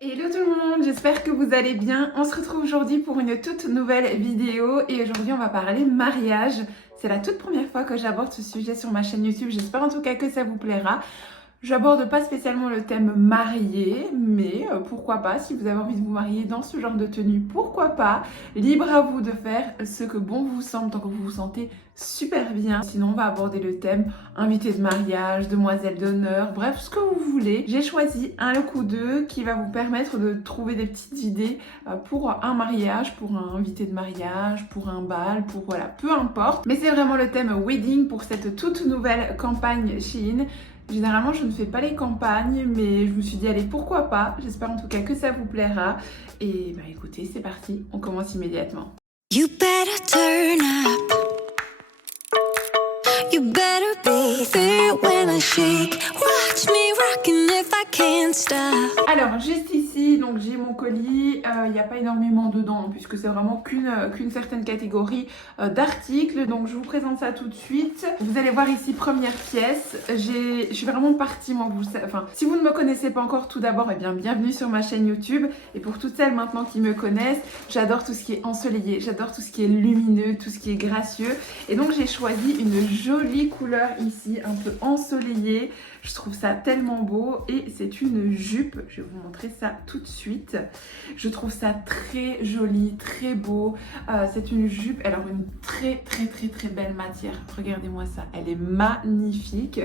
Hello tout le monde, j'espère que vous allez bien. On se retrouve aujourd'hui pour une toute nouvelle vidéo et aujourd'hui on va parler mariage. C'est la toute première fois que j'aborde ce sujet sur ma chaîne YouTube, j'espère en tout cas que ça vous plaira. J'aborde pas spécialement le thème marié, mais pourquoi pas, si vous avez envie de vous marier dans ce genre de tenue, pourquoi pas. Libre à vous de faire ce que bon vous semble, tant que vous vous sentez super bien. Sinon, on va aborder le thème invité de mariage, demoiselle d'honneur, bref, ce que vous voulez. J'ai choisi un look ou deux qui va vous permettre de trouver des petites idées pour un mariage, pour un invité de mariage, pour un bal, pour voilà, peu importe. Mais c'est vraiment le thème wedding pour cette toute nouvelle campagne Shein. Généralement, je ne fais pas les campagnes, mais je me suis dit, allez, pourquoi pas. J'espère en tout cas que ça vous plaira. Et bah écoutez, c'est parti, on commence immédiatement. You better turn up. You better be there when I shake. Watch me rockin' if I can't stop. Alors, juste ici, donc j'ai mon colis. Il n'y a pas énormément dedans, puisque c'est vraiment qu'une certaine catégorie d'articles. Donc, je vous présente ça tout de suite. Vous allez voir ici, première pièce. Je suis vraiment partie, moi. Si vous ne me connaissez pas encore, tout d'abord, eh bien, bienvenue sur ma chaîne YouTube. Et pour toutes celles maintenant qui me connaissent, j'adore tout ce qui est ensoleillé. J'adore tout ce qui est lumineux, tout ce qui est gracieux. Et donc, j'ai choisi une jolie couleur ici, un peu ensoleillée. Je trouve ça tellement beau et c'est une jupe, je vais vous montrer ça tout de suite. Je trouve ça très joli, très beau. C'est une jupe, alors une très belle matière. Regardez-moi ça, elle est magnifique.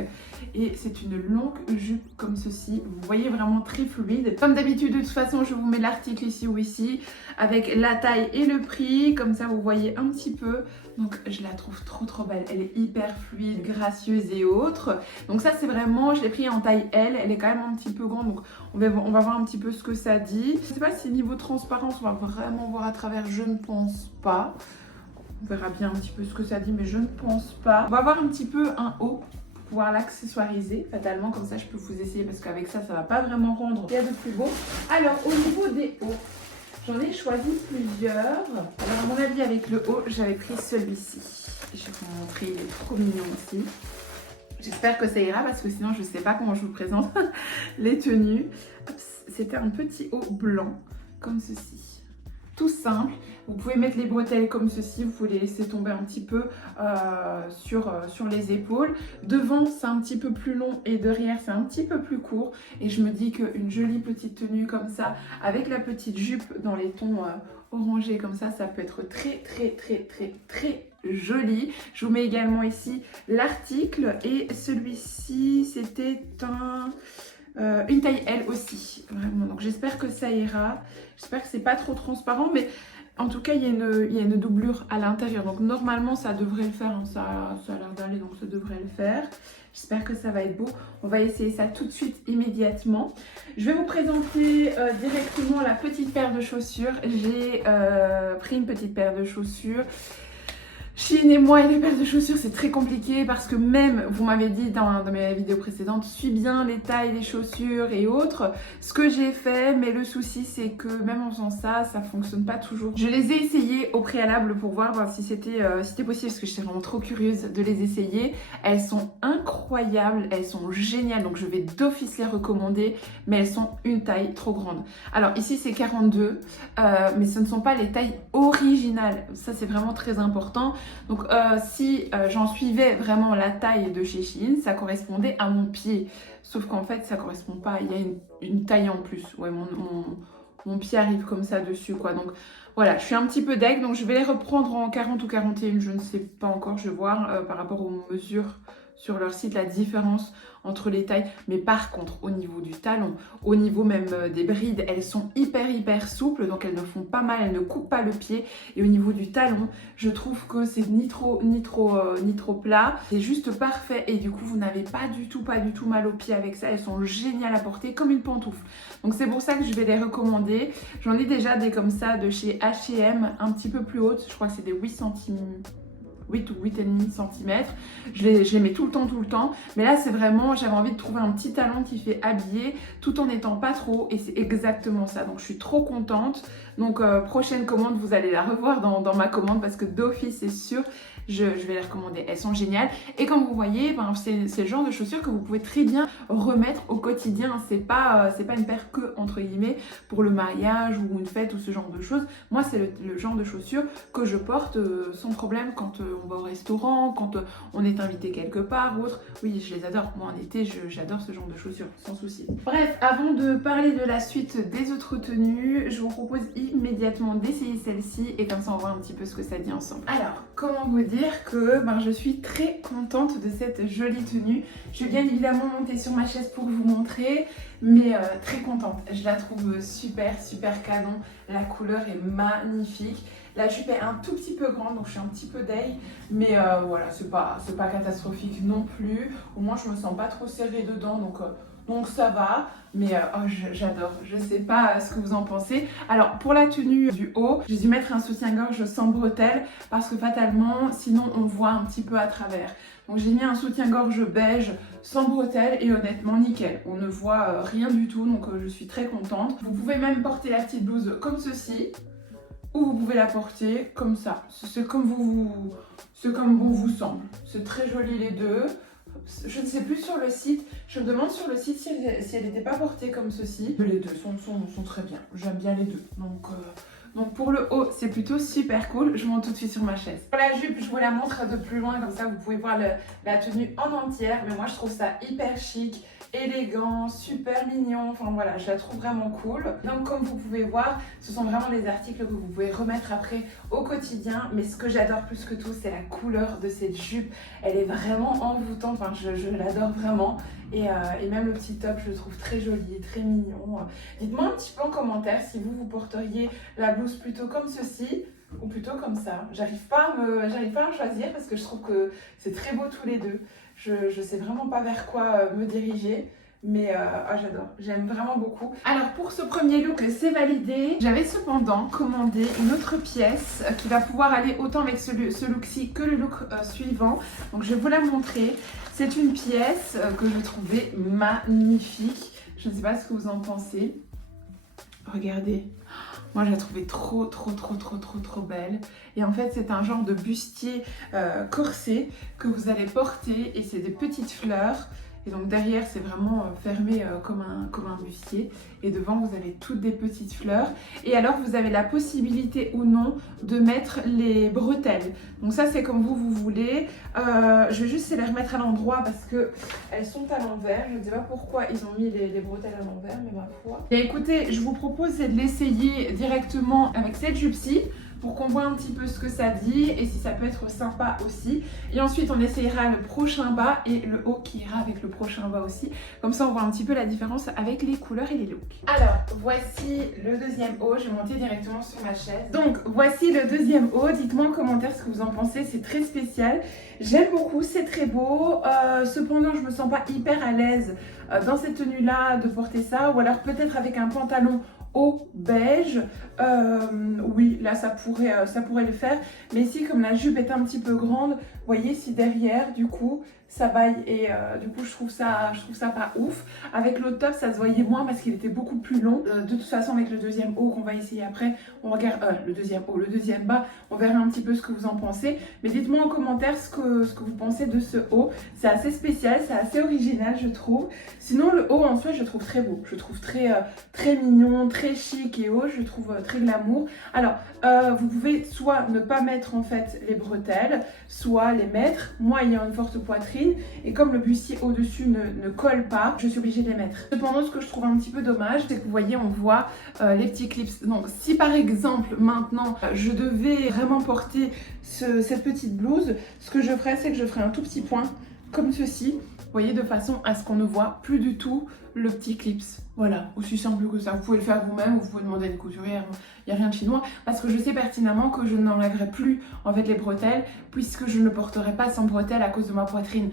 Et c'est une longue jupe comme ceci. Vous voyez vraiment très fluide. Comme d'habitude, de toute façon, je vous mets l'article ici ou ici avec la taille et le prix. Comme ça, vous voyez un petit peu. Donc, je la trouve trop belle. Elle est hyper fluide, gracieuse et autres. Donc ça, c'est vraiment, je l'ai pris en taille L. Elle est quand même un petit peu grande. Donc, on va voir un petit peu ce que ça dit. Je ne sais pas si niveau transparence, on va vraiment voir à travers. Je ne pense pas. On verra bien un petit peu ce que ça dit, mais je ne pense pas. On va voir un petit peu un haut pour pouvoir l'accessoiriser. Fatalement, comme ça, je peux vous essayer parce qu'avec ça, ça va pas vraiment rendre ce qu'il y a de plus beau. Alors, au niveau des hauts, j'en ai choisi plusieurs. Alors, à mon avis, avec le haut, j'avais pris celui-ci. Je vais vous montrer, il est trop mignon aussi. J'espère que ça ira parce que sinon, je ne sais pas comment je vous présente les tenues. C'était un petit haut blanc, comme ceci. Tout simple. Vous pouvez mettre les bretelles comme ceci. Vous pouvez les laisser tomber un petit peu sur les épaules. Devant, c'est un petit peu plus long et derrière, c'est un petit peu plus court. Et je me dis qu'une jolie petite tenue comme ça, avec la petite jupe dans les tons orangés comme ça peut être très joli. Je vous mets également ici l'article. Et celui-ci, c'était une taille L aussi, vraiment. Donc j'espère que ça ira. J'espère que c'est pas trop transparent, mais en tout cas il y a une doublure à l'intérieur. Donc normalement ça devrait le faire, hein. Ça a l'air d'aller, donc ça devrait le faire. J'espère que ça va être beau. On va essayer ça tout de suite, immédiatement. Je vais vous présenter directement la petite paire de chaussures. J'ai pris une petite paire de chaussures. Shein et moi et les paires de chaussures, c'est très compliqué parce que même, vous m'avez dit dans mes vidéos précédentes, suis bien les tailles des chaussures et autres. Ce que j'ai fait, mais le souci c'est que même en faisant ça, ça fonctionne pas toujours. Je les ai essayées au préalable pour voir si c'était possible parce que j'étais vraiment trop curieuse de les essayer. Elles sont incroyables, elles sont géniales, donc je vais d'office les recommander, mais elles sont une taille trop grande. Alors ici c'est 42, mais ce ne sont pas les tailles originales. Ça c'est vraiment très important. Donc si j'en suivais vraiment la taille de chez Shein, ça correspondait à mon pied. Sauf qu'en fait, ça correspond pas. Il y a une taille en plus. Ouais, mon pied arrive comme ça dessus, quoi. Donc voilà, je suis un petit peu deg. Donc je vais les reprendre en 40 ou 41. Je ne sais pas encore. Je vais voir par rapport aux mesures sur leur site la différence entre les tailles. Mais par contre, au niveau du talon, au niveau même des brides, elles sont hyper souples. Donc elles ne font pas mal, elles ne coupent pas le pied. Et au niveau du talon, je trouve que c'est ni trop plat. C'est juste parfait. Et du coup, vous n'avez pas du tout mal au pied avec ça. Elles sont géniales à porter comme une pantoufle. Donc c'est pour ça que je vais les recommander. J'en ai déjà des comme ça de chez H&M, un petit peu plus hautes. Je crois que c'est des 8 cm. 8 ou 8,5 cm. Je les mets tout le temps. Mais là, c'est vraiment, j'avais envie de trouver un petit talon qui fait habiller tout en n'étant pas trop. Et c'est exactement ça. Donc, je suis trop contente. Donc, prochaine commande, vous allez la revoir dans ma commande parce que d'office, c'est sûr. Je vais les recommander, elles sont géniales. Et comme vous voyez, ben, c'est le genre de chaussures que vous pouvez très bien remettre au quotidien. C'est pas une paire que, entre guillemets, pour le mariage ou une fête ou ce genre de choses. Moi, c'est le genre de chaussures que je porte sans problème quand on va au restaurant, quand on est invité quelque part ou autre. Oui, je les adore. Moi, en été, j'adore ce genre de chaussures, sans souci. Bref, avant de parler de la suite des autres tenues, je vous propose immédiatement d'essayer celle-ci et comme ça, on voit un petit peu ce que ça dit ensemble. Alors, comment vous dire que je suis très contente de cette jolie tenue. Je vais bien évidemment monter sur ma chaise pour vous montrer, mais très contente. Je la trouve super canon. La couleur est magnifique. La jupe est un tout petit peu grande, donc je suis un petit peu deg, mais voilà, c'est pas catastrophique non plus. Au moins, je me sens pas trop serrée dedans, donc ça va, mais j'adore. Je sais pas ce que vous en pensez. Alors pour la tenue du haut, j'ai dû mettre un soutien-gorge sans bretelles parce que fatalement, sinon on voit un petit peu à travers. Donc j'ai mis un soutien-gorge beige sans bretelles et honnêtement nickel. On ne voit rien du tout, donc je suis très contente. Vous pouvez même porter la petite blouse comme ceci. Ou vous pouvez la porter comme ça. C'est comme bon vous semble. C'est très joli les deux. Je ne sais plus sur le site. Je me demande sur le site si elle n'était pas portée comme ceci. Les deux sont très bien. J'aime bien les deux. Donc pour le haut, c'est plutôt super cool. Je monte tout de suite sur ma chaise. Pour la jupe, je vous la montre de plus loin. Comme ça, vous pouvez voir la tenue en entière. Mais moi, je trouve ça hyper chic, élégant, super mignon. Enfin voilà, je la trouve vraiment cool. Donc comme vous pouvez voir, ce sont vraiment les articles que vous pouvez remettre après au quotidien. Mais ce que j'adore plus que tout, c'est la couleur de cette jupe. Elle est vraiment envoûtante. Enfin, je l'adore vraiment. Et même le petit top, je le trouve très joli, très mignon. Dites-moi un petit peu en commentaire si vous porteriez la blouse plutôt comme ceci ou plutôt comme ça. J'arrive pas à me choisir parce que je trouve que c'est très beau tous les deux. Je sais vraiment pas vers quoi me diriger. Mais j'adore, j'aime vraiment beaucoup. Alors pour ce premier look, c'est validé. J'avais cependant commandé une autre pièce qui va pouvoir aller autant avec ce look-ci que le look suivant. Donc je vais vous la montrer. C'est une pièce que je trouvais magnifique. Je ne sais pas ce que vous en pensez. Regardez. Moi, je la trouvais trop belle. Et en fait, c'est un genre de bustier corsé que vous allez porter. Et c'est des petites fleurs. Et donc derrière, c'est vraiment fermé comme un bustier. Et devant, vous avez toutes des petites fleurs. Et alors, vous avez la possibilité ou non de mettre les bretelles. Donc ça, c'est comme vous voulez. Je vais juste les remettre à l'endroit parce qu'elles sont à l'envers. Je ne sais pas pourquoi ils ont mis les bretelles à l'envers, mais ma foi. Et écoutez, je vous propose de l'essayer directement avec cette jupe-ci, pour qu'on voit un petit peu ce que ça dit et si ça peut être sympa aussi. Et ensuite, on essayera le prochain bas et le haut qui ira avec le prochain bas aussi. Comme ça, on voit un petit peu la différence avec les couleurs et les looks. Alors, voici le deuxième haut. Je vais monter directement sur ma chaise. Donc, voici le deuxième haut. Dites-moi en commentaire ce que vous en pensez. C'est très spécial. J'aime beaucoup, c'est très beau. Cependant, je me sens pas hyper à l'aise dans cette tenue-là de porter ça. Ou alors peut-être avec un pantalon haut beige, oui là ça pourrait le faire, mais ici comme la jupe est un petit peu grande, vous voyez si derrière du coup ça baille et du coup je trouve ça pas ouf. Avec l'autre top ça se voyait moins parce qu'il était beaucoup plus long. De toute façon avec le deuxième haut qu'on va essayer après, on regarde le deuxième haut, le deuxième bas, on verra un petit peu ce que vous en pensez. Mais dites-moi en commentaire ce que vous pensez de ce haut. C'est assez spécial, c'est assez original je trouve. Sinon le haut en soi je trouve très beau, je trouve très mignon, très chic et haut, je trouve très glamour. Alors vous pouvez soit ne pas mettre en fait les bretelles, soit les mettre. Moi ayant une forte poitrine et comme le bustier au-dessus ne colle pas, je suis obligée de les mettre. Cependant, ce que je trouve un petit peu dommage, c'est que vous voyez, on voit les petits clips. Donc, si par exemple, maintenant, je devais vraiment porter cette petite blouse, ce que je ferais, c'est que je ferais un tout petit point, comme ceci. Vous voyez, de façon à ce qu'on ne voit plus du tout le petit clips. Voilà, aussi simple que ça. Vous pouvez le faire vous-même ou vous pouvez demander à une couturière. Il n'y a rien de chinois. Parce que je sais pertinemment que je n'enlèverai plus en fait les bretelles puisque je ne porterai pas sans bretelles à cause de ma poitrine.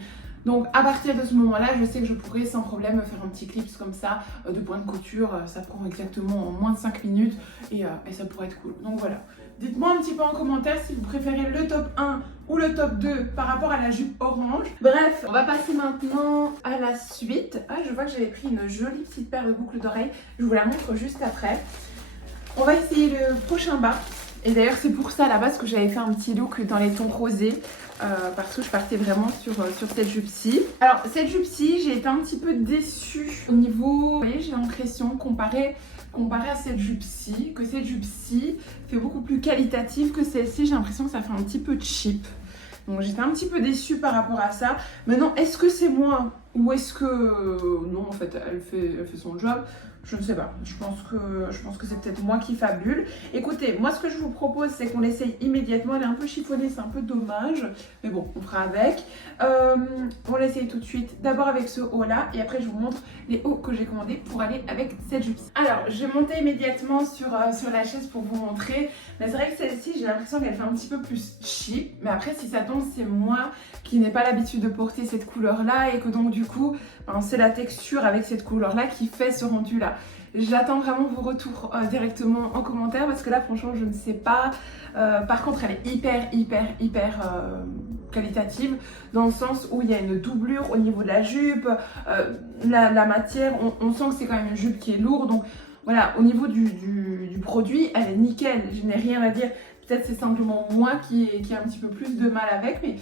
Donc à partir de ce moment-là, je sais que je pourrais sans problème faire un petit clips comme ça de point de couture. Ça prend exactement en moins de 5 minutes et ça pourrait être cool. Donc voilà. Dites-moi un petit peu en commentaire si vous préférez le top 1 ou le top 2 par rapport à la jupe orange. Bref, on va passer maintenant à la suite. Ah, je vois que j'avais pris une jolie petite paire de boucles d'oreilles. Je vous la montre juste après. On va essayer le prochain bas. Et d'ailleurs, c'est pour ça à la base que j'avais fait un petit look dans les tons rosés. Parce que je partais vraiment sur cette jupe-ci. Alors, cette jupe-ci, j'ai été un petit peu déçue au niveau... Vous voyez, j'ai l'impression, comparé à cette jupe-ci, que cette jupe-ci fait beaucoup plus qualitative que celle-ci. J'ai l'impression que ça fait un petit peu cheap. Donc j'étais un petit peu déçue par rapport à ça. Maintenant, est-ce que c'est moi ou est-ce que... non, en fait, elle fait son job. Je ne sais pas. Je pense que c'est peut-être moi qui fabule. Écoutez, moi ce que je vous propose, c'est qu'on l'essaye immédiatement. Elle est un peu chiffonnée, c'est un peu dommage. Mais bon, on fera avec. On l'essaye tout de suite. D'abord avec ce haut-là. Et après, je vous montre les hauts que j'ai commandés pour aller avec cette jupe. Alors, je vais monter immédiatement sur la chaise pour vous montrer. Mais c'est vrai que celle-ci, j'ai l'impression qu'elle fait un petit peu plus cheap. Mais après, si ça tombe, c'est moi qui n'ai pas l'habitude de porter cette couleur-là. Et que donc, du coup, c'est la texture avec cette couleur-là qui fait ce rendu-là. J'attends vraiment vos retours directement en commentaire parce que là franchement je ne sais pas. Par contre elle est hyper qualitative dans le sens où il y a une doublure au niveau de la jupe, la matière, on sent que c'est quand même une jupe qui est lourde. Donc voilà, au niveau du produit elle est nickel, je n'ai rien à dire. Peut-être c'est simplement moi qui ai un petit peu plus de mal avec, mais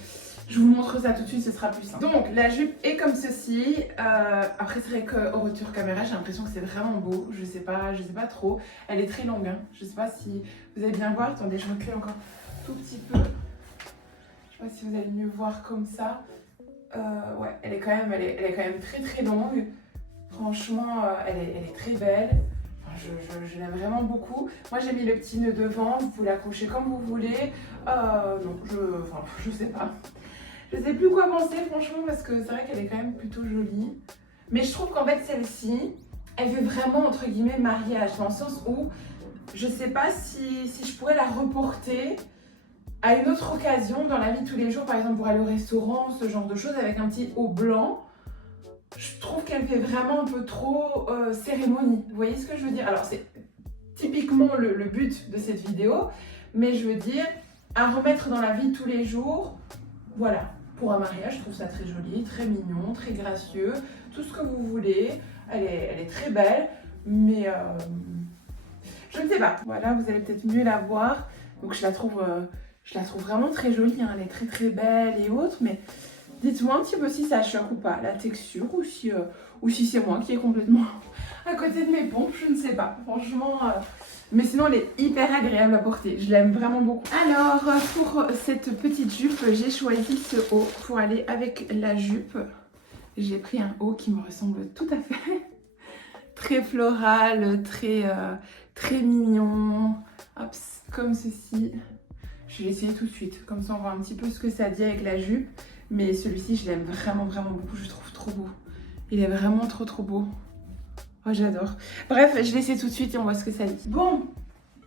je vous montre ça tout de suite, ce sera plus simple. Donc la jupe est comme ceci. Après c'est vrai qu'au retour caméra j'ai l'impression que c'est vraiment beau. Je sais pas trop. Elle est très longue. Hein. Je sais pas si vous allez bien voir. Attendez, je recule encore tout petit peu. Je sais pas si vous allez mieux voir comme ça. Ouais, elle est quand même très longue. Franchement, elle est très belle. Je l'aime vraiment beaucoup. Moi j'ai mis le petit nœud devant. Vous pouvez l'accrocher comme vous voulez. Non, je sais pas. Je sais plus quoi penser franchement parce que c'est vrai qu'elle est quand même plutôt jolie. Mais je trouve qu'en fait celle-ci, elle fait vraiment entre guillemets mariage dans le sens où je sais pas si je pourrais la reporter à une autre occasion dans la vie de tous les jours, par exemple pour aller au restaurant, ce genre de choses avec un petit haut blanc. Je trouve qu'elle fait vraiment un peu trop cérémonie. Vous voyez ce que je veux dire? Alors c'est typiquement le but de cette vidéo, mais je veux dire à remettre dans la vie de tous les jours, voilà. Pour un mariage, je trouve ça très joli, très mignon, très gracieux, tout ce que vous voulez. Elle est très belle, mais je ne sais pas. Voilà, vous allez peut-être mieux la voir. Donc je la trouve vraiment très jolie, hein. Elle est très belle et autres, mais dites-moi un petit peu si ça choque ou pas, la texture, ou si c'est moi qui est complètement à côté de mes pompes, je ne sais pas. Franchement... Mais sinon, elle est hyper agréable à porter. Je l'aime vraiment beaucoup. Alors, pour cette petite jupe, j'ai choisi ce haut pour aller avec la jupe. J'ai pris un haut qui me ressemble tout à fait. Très floral, très mignon. Hop, comme ceci. Je vais l'essayer tout de suite. Comme ça, on voit un petit peu ce que ça dit avec la jupe. Mais celui-ci, je l'aime vraiment beaucoup. Je le trouve trop beau. Il est vraiment trop beau. Oh, j'adore. Bref, je vais essayer tout de suite et on voit ce que ça dit. Bon,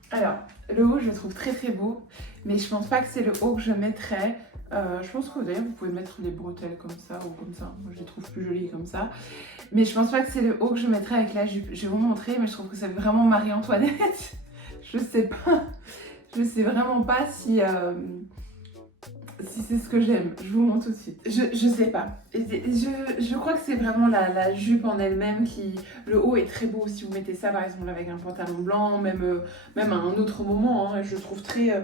alors, le haut, je le trouve très beau. Mais je pense pas que c'est le haut que je mettrais. Je pense que d'ailleurs, vous pouvez mettre les bretelles comme ça ou comme ça. Moi, je les trouve plus jolies comme ça. Mais je pense pas que c'est le haut que je mettrais avec la jupe. Je vais vous montrer, mais je trouve que c'est vraiment Marie-Antoinette. Je sais pas. Je sais vraiment pas si c'est ce que j'aime. Je vous montre tout de suite. Je sais pas. Je crois que c'est vraiment la jupe en elle-même qui... Le haut est très beau si vous mettez ça par exemple avec un pantalon blanc, même à un autre moment. Hein, je le trouve très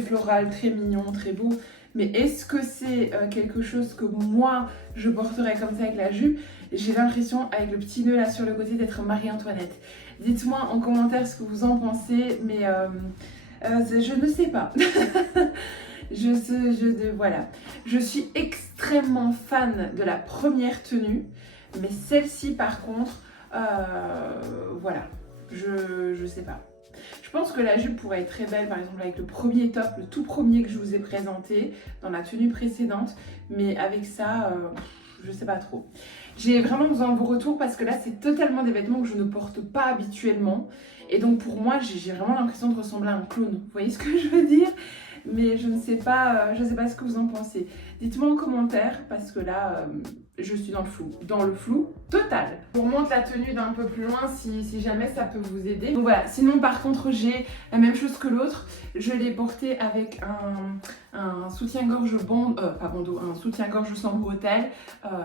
floral, très mignon, très beau. Mais est-ce que c'est quelque chose que moi je porterais comme ça avec la jupe? J'ai l'impression avec le petit nœud là sur le côté d'être Marie-Antoinette. Dites-moi en commentaire ce que vous en pensez, mais je ne sais pas. Voilà. Je suis extrêmement fan de la première tenue, mais celle-ci par contre, voilà, je sais pas. Je pense que la jupe pourrait être très belle par exemple avec le premier top, le tout premier que je vous ai présenté dans la tenue précédente, mais avec ça, je sais pas trop. J'ai vraiment besoin de vos retours parce que là c'est totalement des vêtements que je ne porte pas habituellement et donc pour moi j'ai vraiment l'impression de ressembler à un clown. Vous voyez ce que je veux dire? Mais je ne sais pas ce que vous en pensez. Dites-moi en commentaire parce que là, je suis dans le flou total. Je vous remonte la tenue d'un peu plus loin si jamais ça peut vous aider. Donc voilà, sinon par contre j'ai la même chose que l'autre. Je l'ai porté avec un soutien-gorge un soutien-gorge sans bretelles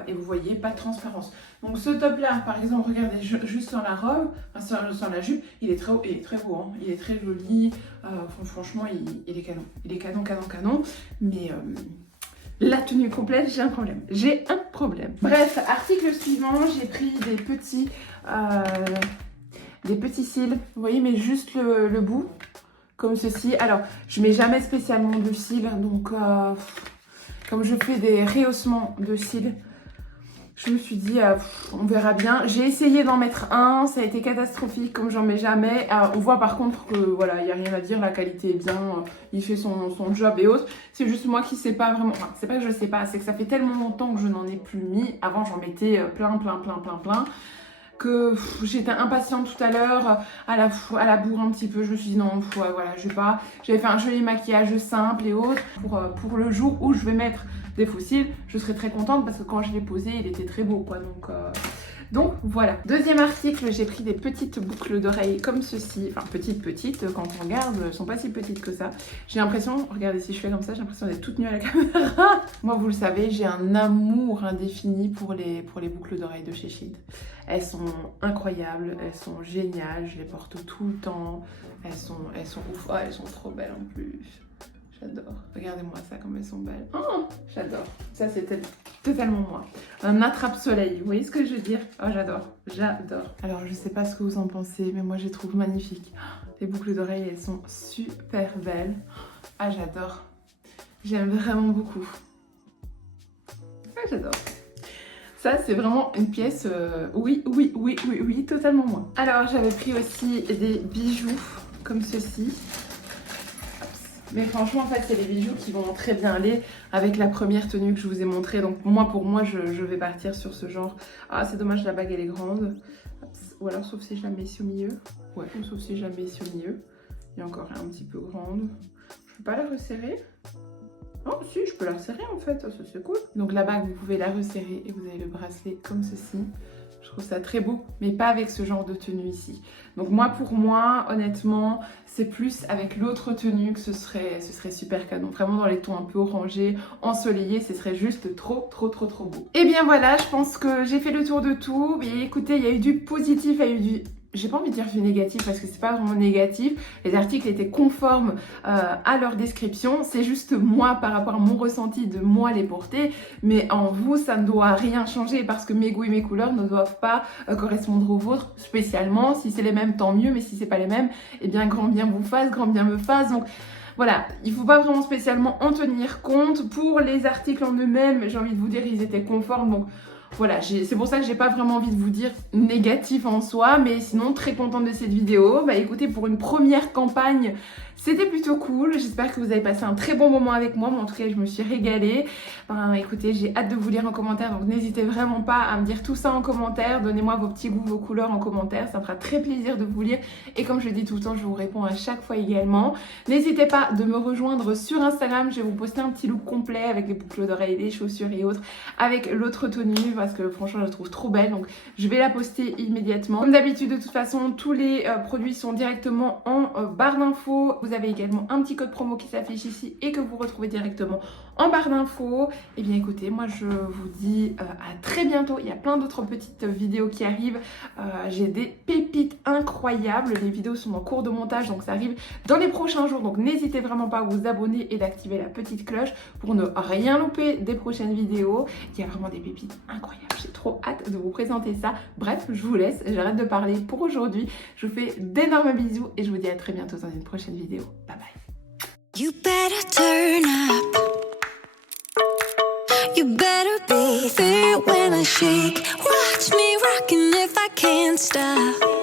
et vous voyez, pas de transparence. Donc ce top là, par exemple, regardez, juste sur la robe, sur la jupe, il est très beau, hein. Il est très joli, franchement il est canon. Il est canon, mais... la tenue complète, j'ai un problème. Bref, article suivant, j'ai pris des petits cils. Vous voyez, mais juste le bout, comme ceci. Alors, je mets jamais spécialement de cils, donc comme je fais des rehaussements de cils, je me suis dit, on verra bien. J'ai essayé d'en mettre un, ça a été catastrophique, comme j'en mets jamais. On voit par contre que voilà, il n'y a rien à dire, la qualité est bien, il fait son job et autres. C'est juste moi qui sais pas vraiment, enfin, c'est pas que je sais pas, c'est que ça fait tellement longtemps que je n'en ai plus mis. Avant, j'en mettais plein. Que j'étais impatiente tout à l'heure, à la bourre un petit peu. Je me suis dit non, voilà, je vais pas. J'avais fait un joli maquillage simple et autres. Pour le jour où je vais mettre des faux cils, je serai très contente parce que quand je l'ai posé, il était très beau, quoi. Donc voilà. Deuxième article, j'ai pris des petites boucles d'oreilles comme ceci. Enfin, petites, quand on regarde, elles sont pas si petites que ça. J'ai l'impression, regardez, si je fais comme ça, j'ai l'impression d'être toute nue à la caméra. Moi, vous le savez, j'ai un amour indéfini pour les boucles d'oreilles de chez Shein. Elles sont incroyables, elles sont géniales, je les porte tout le temps. Elles sont ouf, oh, elles sont trop belles en plus. J'adore. Regardez-moi ça, comme elles sont belles. Oh, j'adore. Ça, c'était totalement moi. Un attrape-soleil, vous voyez ce que je veux dire? Oh, j'adore. Alors, je sais pas ce que vous en pensez, mais moi, je les trouve magnifiques. Les boucles d'oreilles, elles sont super belles. Ah, j'adore. J'aime vraiment beaucoup. Ah, j'adore. Ça, c'est vraiment une pièce, oui, totalement moi. Alors, j'avais pris aussi des bijoux comme ceci. Mais franchement, en fait, c'est les bijoux qui vont très bien aller avec la première tenue que je vous ai montrée. Donc pour moi, je vais partir sur ce genre. Ah, c'est dommage, la bague, elle est grande. Ou alors, sauf si je la mets ici au milieu. Ouais, ou sauf si je la mets ici au milieu. Il est encore un petit peu grande. Je peux pas la resserrer? Oh si, je peux la resserrer en fait, ça c'est cool. Donc la bague, vous pouvez la resserrer et vous avez le bracelet comme ceci. Je trouve ça très beau, mais pas avec ce genre de tenue ici. Donc pour moi, honnêtement, c'est plus avec l'autre tenue que ce serait super canon. Vraiment dans les tons un peu orangés, ensoleillés, ce serait juste trop beau. Et bien voilà, je pense que j'ai fait le tour de tout. Mais écoutez, il y a eu du positif, il y a eu du... J'ai pas envie de dire du négatif parce que c'est pas vraiment négatif. Les articles étaient conformes à leur description. C'est juste moi par rapport à mon ressenti de moi les porter. Mais en vous, ça ne doit rien changer parce que mes goûts et mes couleurs ne doivent pas correspondre aux vôtres spécialement. Si c'est les mêmes, tant mieux. Mais si c'est pas les mêmes, eh bien grand bien vous fasse, grand bien me fasse. Donc voilà, il ne faut pas vraiment spécialement en tenir compte. Pour les articles en eux-mêmes, j'ai envie de vous dire, ils étaient conformes. Donc voilà, c'est pour ça que j'ai pas vraiment envie de vous dire négatif en soi, mais sinon très contente de cette vidéo. Bah écoutez, pour une première campagne, c'était plutôt cool. J'espère que vous avez passé un très bon moment avec moi. Mais en tout cas, je me suis régalée. Écoutez, j'ai hâte de vous lire en commentaire. Donc n'hésitez vraiment pas à me dire tout ça en commentaire. Donnez-moi vos petits goûts, vos couleurs en commentaire. Ça me fera très plaisir de vous lire. Et comme je le dis tout le temps, je vous réponds à chaque fois également. N'hésitez pas de me rejoindre sur Instagram. Je vais vous poster un petit look complet avec les boucles d'oreilles, les chaussures et autres. Avec l'autre tenue parce que franchement, je la trouve trop belle. Donc je vais la poster immédiatement. Comme d'habitude, de toute façon, tous les produits sont directement en barre d'infos. Vous avez également un petit code promo qui s'affiche ici et que vous retrouvez directement en barre d'infos. Et bien écoutez, moi je vous dis à très bientôt. Il y a plein d'autres petites vidéos qui arrivent. J'ai des pépites incroyables. Les vidéos sont en cours de montage, donc ça arrive dans les prochains jours. Donc n'hésitez vraiment pas à vous abonner et d'activer la petite cloche pour ne rien louper des prochaines vidéos. Il y a vraiment des pépites incroyables. J'ai trop hâte de vous présenter ça. Bref, je vous laisse. J'arrête de parler pour aujourd'hui. Je vous fais d'énormes bisous et je vous dis à très bientôt dans une prochaine vidéo. Bye bye. You better turn up. You better be there when I shake. Watch me rockin' if I can't stop.